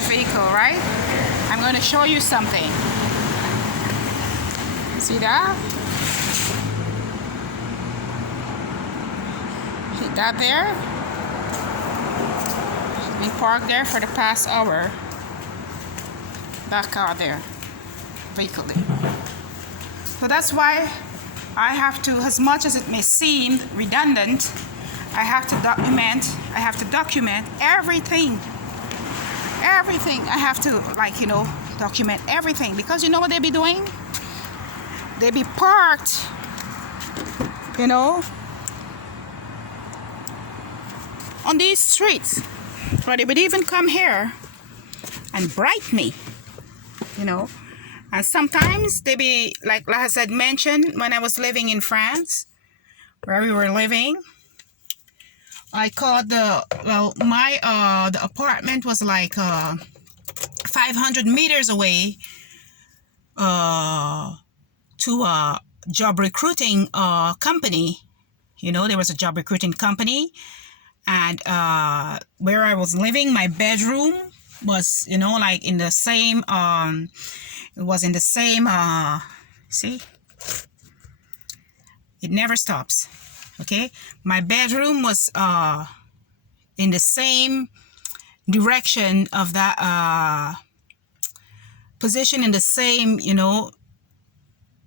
the vehicle, right? I'm going to show you something. See that? See that there? It's been parked there for the past hour. That car there. Vehicle there. So that's why I have to, as much as it may seem redundant, I have to document everything. Everything. I have to, like, you know, document everything, because you know what they be doing? They be parked, you know, on these streets, or they would even come here and bribe me, you know. And sometimes they be like I had mentioned, when I was living in France, where we were living, I called the apartment was like 500 meters away to a job recruiting company. You know, there was a job recruiting company, and where I was living, my bedroom was, you know, like in the same it was in the same see, it never stops. Okay, my bedroom was in the same direction of that position, in the same, you know,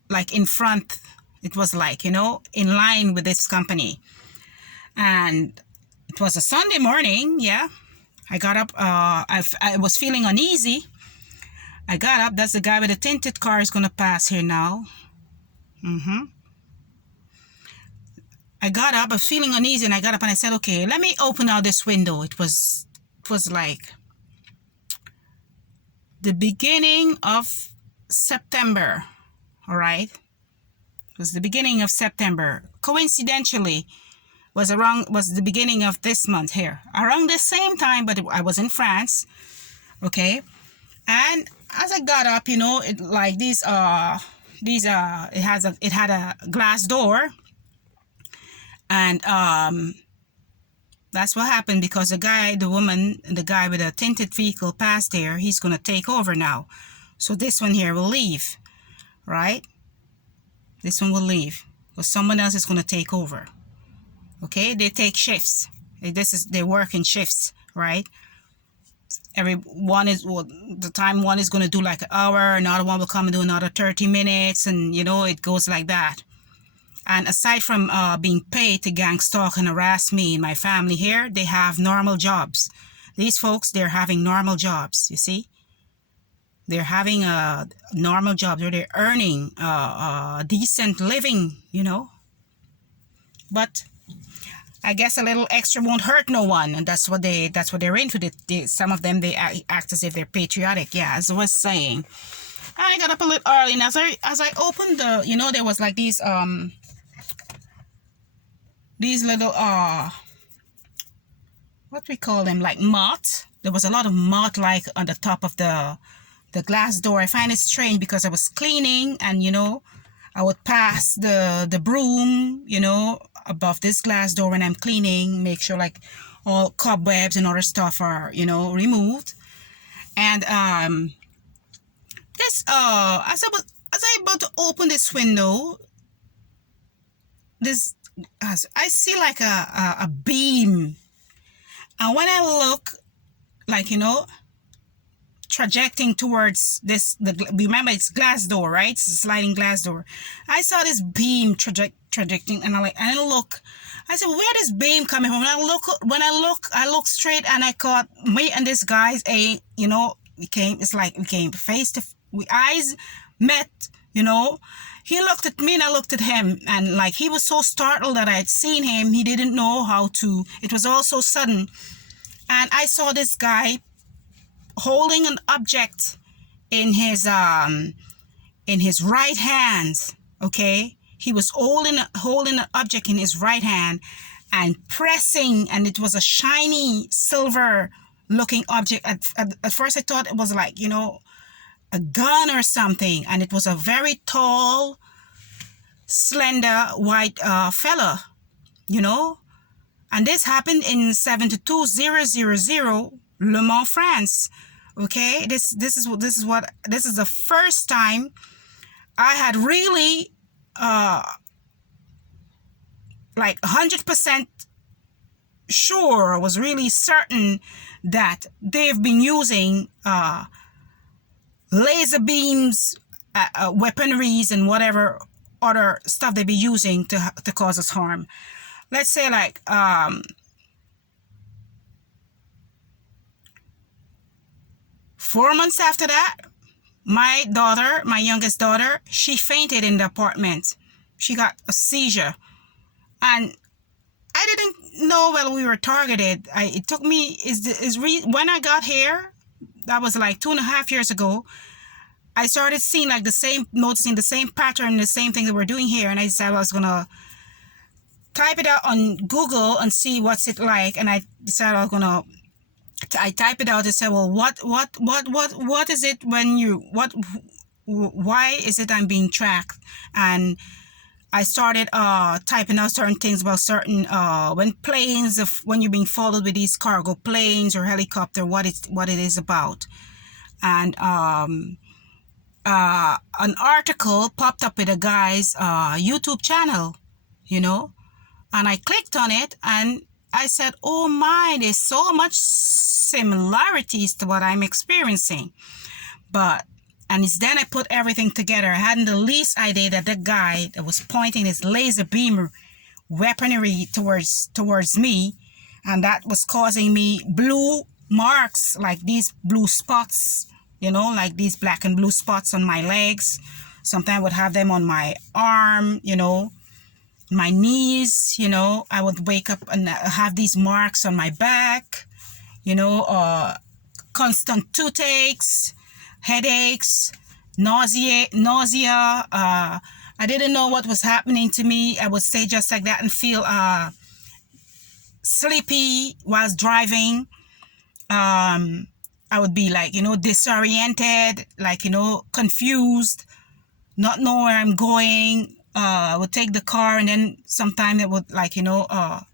like in front. It was like, you know, in line with this company. And it was a Sunday morning. Yeah, I got up. I was feeling uneasy. I got up. That's the guy with the tinted car is gonna pass here now. I got up. I was feeling uneasy, and I got up and I said, "Okay, let me open out this window." It was like the beginning of September. All right, it was the beginning of September. Coincidentally, was the beginning of this month here, around the same time, but I was in France. Okay, and as I got up, you know, it like it had a glass door, and that's what happened, because the guy with a tinted vehicle passed there. He's gonna take over now, so this one here will leave, right? This one will leave, but someone else is gonna take over. Okay, they take shifts. They work in shifts, right? The time one is going to do like an hour, another one will come and do another 30 minutes, and you know, it goes like that. And aside from being paid to gang stalk and harass me and my family here, they have normal jobs. These folks, they're having normal jobs, you see? They're having a normal job where they're earning decent living, you know? But I guess a little extra won't hurt no one, and that's what they're into. Some of them, they act as if they're patriotic. Yeah, as I was saying, I got up a little early, and as I opened the, you know, there was like these little what we call them, like moth. There was a lot of moth like on the top of the glass door. I find it strange because I was cleaning, and you know, I would pass the broom, you know, above this glass door when I'm cleaning, make sure like all cobwebs and other stuff are, you know, removed. And this as I about to open this window, I see like a beam, and when I look, like, you know, trajecting towards this, remember it's glass door, right? It's a sliding glass door. I saw this beam trajecting, and I look. I said, where this beam coming from? When I look straight, and I caught me and this guy's you know, we came face to face. Eyes met, you know. He looked at me and I looked at him, and like he was so startled that I had seen him. He didn't know how to. It was all so sudden, and I saw this guy holding an object in his right hand. Okay, he was holding an object in his right hand and pressing, and it was a shiny silver looking object. At first I thought it was like, you know, a gun or something, and it was a very tall, slender white fella, you know. And this happened in 72000 Le Mans, France. Okay, this is the first time I had really like 100% sure, was really certain that they've been using laser beams, weaponries, and whatever other stuff they be using to cause us harm. Let's say like 4 months after that, my daughter, my youngest daughter, she fainted in the apartment. She got a seizure, and I didn't know well we were targeted. It took me when I got here, that was like 2.5 years ago. I started seeing like noticing the same pattern, the same thing that we're doing here, and I decided I was gonna type it out on Google and see what's it like. And I decided I was gonna. I type it out and say, well, what is it when you why is it I'm being tracked? And I started typing out certain things about certain when you're being followed with these cargo planes or helicopter, what it is about. And an article popped up with a guy's YouTube channel, and I clicked on it and I said, oh my, there's so much similarities to what I'm experiencing. And it's then I put everything together. I hadn't the least idea that the guy that was pointing his laser beam weaponry towards me, and that was causing me blue marks, like these blue spots, like these black and blue spots on my legs. Sometimes I would have them on my arm, my knees, I would wake up and have these marks on my back, constant toothaches, headaches, nausea. I didn't know what was happening to me. I would stay just like that and feel sleepy whilst driving. I would be like, disoriented, like, confused, not know where I'm going. I would take the car, and then sometimes it would like, not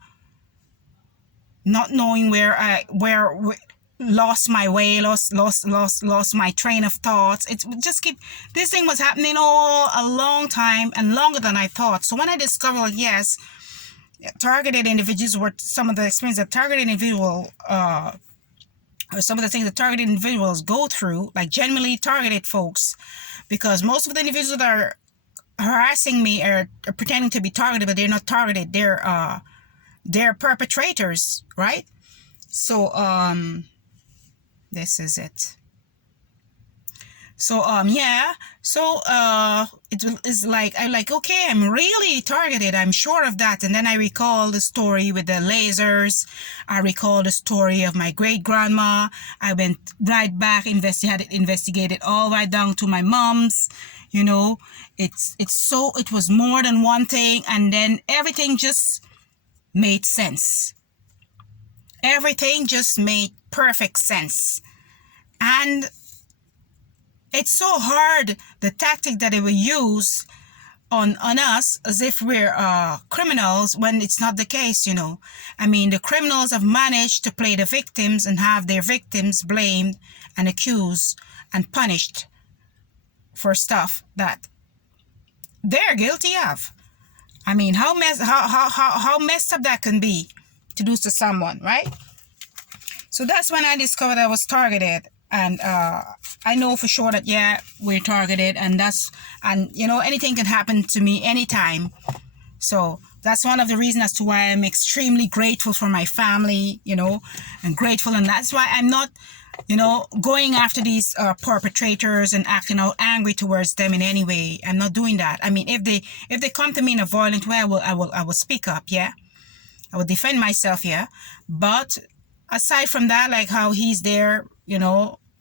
knowing where lost my way, lost my train of thoughts. It would just this thing was happening all a long time and longer than I thought. So when I discovered, like, yes, targeted individuals were some of the experience that targeted individual, or some of the things that targeted individuals go through, like genuinely targeted folks, because most of the individuals that are harassing me are pretending to be targeted, but they're not targeted. They're perpetrators, right? So this is it. So yeah, so it is like I'm like, okay, I'm really targeted, I'm sure of that. And then I recall the story with the lasers. I recall the story of my great grandma. I went right back, investigated all right down to my mom's. It was more than one thing, and then everything just made sense. Everything just made perfect sense. And it's so hard, the tactic that they will use on us, as if we're criminals, when it's not the case. I mean, the criminals have managed to play the victims and have their victims blamed and accused and punished for stuff that they're guilty of. I mean, how messed up that can be to do to someone, right? So that's when I discovered I was targeted. And I know for sure that, yeah, we're targeted, and anything can happen to me anytime. So that's one of the reasons as to why I'm extremely grateful for my family, and grateful. And that's why I'm not, going after these perpetrators and acting out angry towards them in any way. I'm not doing that. I mean, if they come to me in a violent way, I will speak up. Yeah, I will defend myself. Yeah, but aside from that, like how he's there,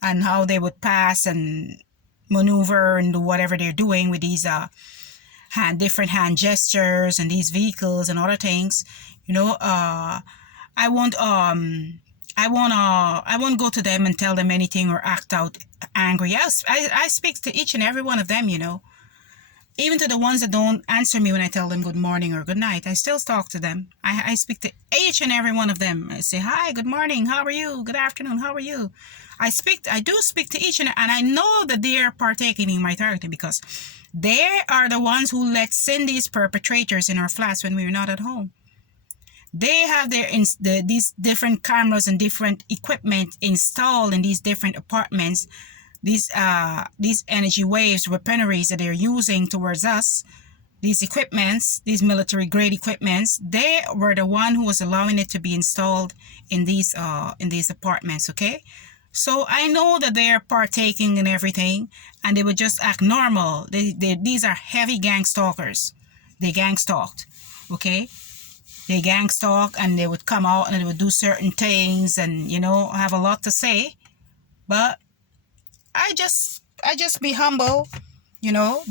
and how they would pass and maneuver and do whatever they're doing with these different hand gestures and these vehicles and other things, I won't go to them and tell them anything or act out angry. I speak to each and every one of them, even to the ones that don't answer me when I tell them good morning or good night. I still talk to them. I speak to each and every one of them. I say, hi, good morning, how are you? Good afternoon, how are you? I do speak to each and I know that they are partaking in my targeting because they are the ones who let send these perpetrators in our flats when we're not at home. They have these different cameras and different equipment installed in these different apartments. These energy waves, weaponries that they're using towards us, these equipments, these military grade equipments, they were the one who was allowing it to be installed in these apartments. Okay, so I know that they're partaking in everything, and they would just act normal. These are heavy gang stalkers. They gang stalked. Okay, they gang stalk, and they would come out and they would do certain things, and have a lot to say, but I just be humble,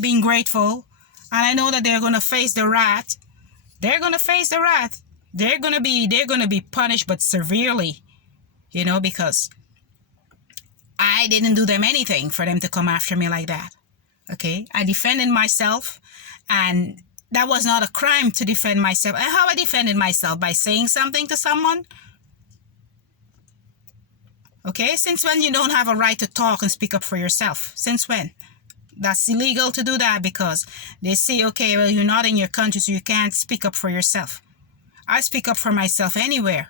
being grateful. And I know that they're gonna face the wrath. They're gonna face the wrath. They're gonna be punished, but severely, because I didn't do them anything for them to come after me like that. Okay, I defended myself, and that was not a crime to defend myself. And how I defended myself? By saying something to someone. Okay, since when you don't have a right to talk and speak up for yourself? Since when? That's illegal to do that because they say, okay, well, you're not in your country, so you can't speak up for yourself. I speak up for myself anywhere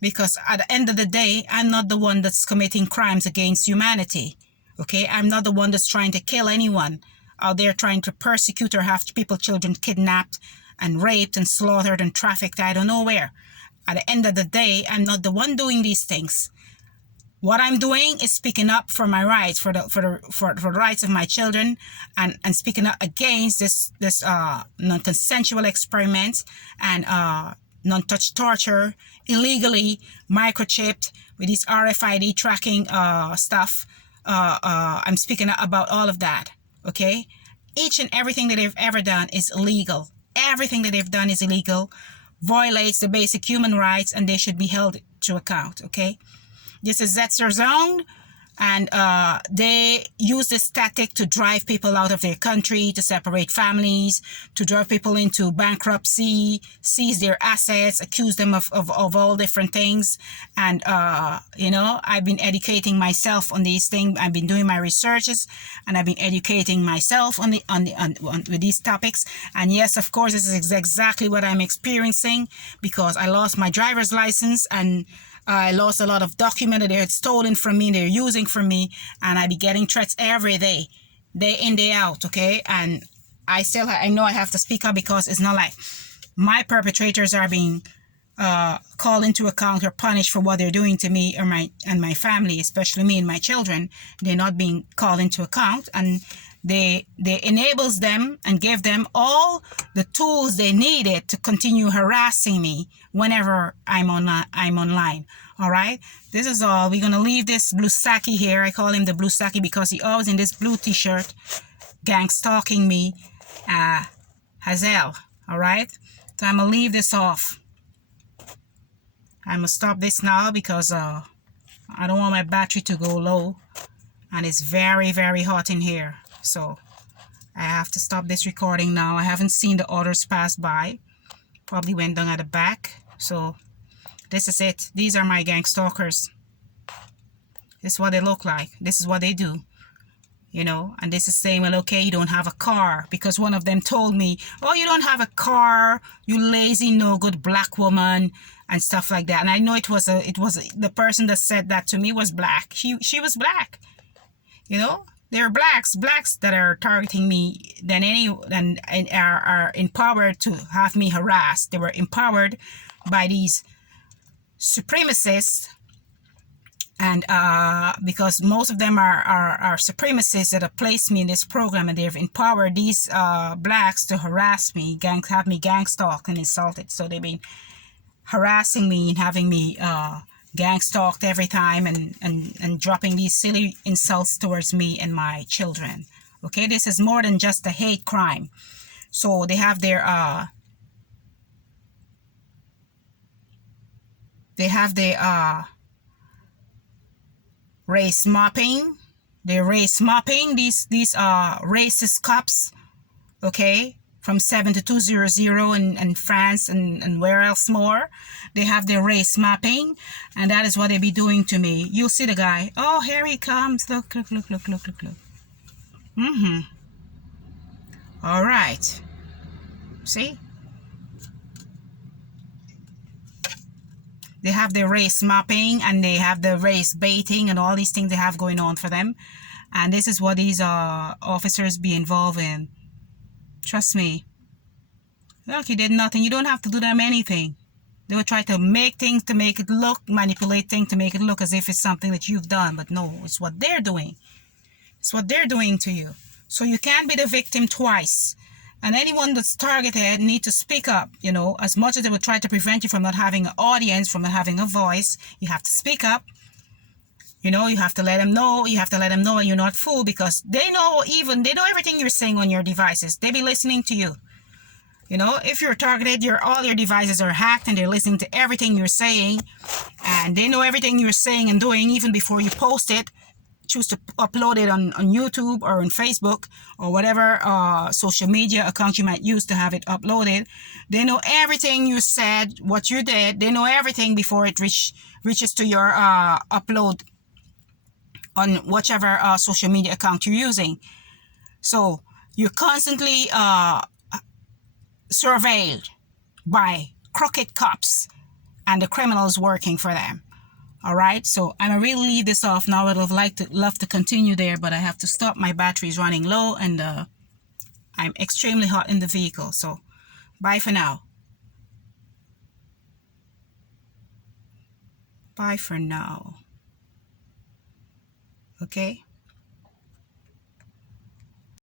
because at the end of the day, I'm not the one that's committing crimes against humanity. Okay, I'm not the one that's trying to kill anyone out there, trying to persecute or have children kidnapped and raped and slaughtered and trafficked I don't know where. At the end of the day, I'm not the one doing these things. What I'm doing is speaking up for my rights, for the rights of my children, and speaking up against this non-consensual experiment and non-touch torture, illegally microchipped with this RFID tracking stuff. I'm speaking up about all of that. Okay, each and everything that they've ever done is illegal. Everything that they've done is illegal, violates the basic human rights, and they should be held to account. Okay. This is Zetzer Zone, and they use this tactic to drive people out of their country, to separate families, to drive people into bankruptcy, seize their assets, accuse them of all different things. And I've been educating myself on these things. I've been doing my researches, and I've been educating myself on with these topics. And yes, of course, this is exactly what I'm experiencing because I lost my driver's license, and I lost a lot of documents that they had stolen from me, they're using from me, and I be getting threats every day in, day out. Okay, and I know I have to speak up because it's not like my perpetrators are being called into account or punished for what they're doing to me or my family, especially me and my children. They're not being called into account, and they enables them and give them all the tools they needed to continue harassing me whenever I'm online. All right, this is all. We're gonna leave this blue Saki here. I call him the blue Saki because he always in this blue t-shirt, gang stalking me, Hazel. All right, so I'm gonna leave this off. I'm gonna stop this now because I don't want my battery to go low, and it's very, very hot in here. So I have to stop this recording now. I haven't seen the others pass by. Probably went down at the back. So this is it. These are my gang stalkers. This is what they look like. This is what they do. And this is saying, well, okay, you don't have a car, because one of them told me, oh, you don't have a car, you lazy, no good black woman, and stuff like that. And I know it was the person that said that to me was black. She was black. There are blacks that are targeting me and are empowered to have me harassed. They were empowered by these supremacists, and because most of them are supremacists that have placed me in this program, and they've empowered these blacks to harass me, have me gang stalked and insulted. So they've been harassing me and having me gang stalked every time, and dropping these silly insults towards me and my children. Okay, this is more than just a hate crime. So they have their race mopping. They're race mopping these racist cops, okay, from 7 to 200 in France and where else more. They have their race mapping, and that is what they be doing to me. You'll see the guy. Oh, here he comes. Look, look, look, look, look, look, look. All right. See? They have the race mapping and they have the race baiting and all these things they have going on for them. And this is what these officers be involved in. Trust me. Look, you did nothing. You don't have to do them anything. They will try to make things to make it look, manipulate things to make it look as if it's something that you've done. But no, it's what they're doing. It's what they're doing to you. So you can't be the victim twice. And anyone that's targeted need to speak up, you know, as much as they would try to prevent you from not having an audience, from not having a voice. You have to speak up. You know, you have to let them know. You have to let them know you're not fooled, because they know everything you're saying on your devices. They be listening to you. You know, if you're targeted, all your devices are hacked and they're listening to everything you're saying. And they know everything you're saying and doing even before you post it. Choose to upload it on YouTube or on Facebook or whatever social media account you might use to have it uploaded. They know everything you said, what you did. They know everything before it reaches to your upload on whichever social media account you're using. So you're constantly surveilled by crooked cops and the criminals working for them. All right, so I'm gonna really leave this off now. I'd love to continue there, but I have to stop. My battery is running low and I'm extremely hot in the vehicle. So bye for now. Bye for now. Okay.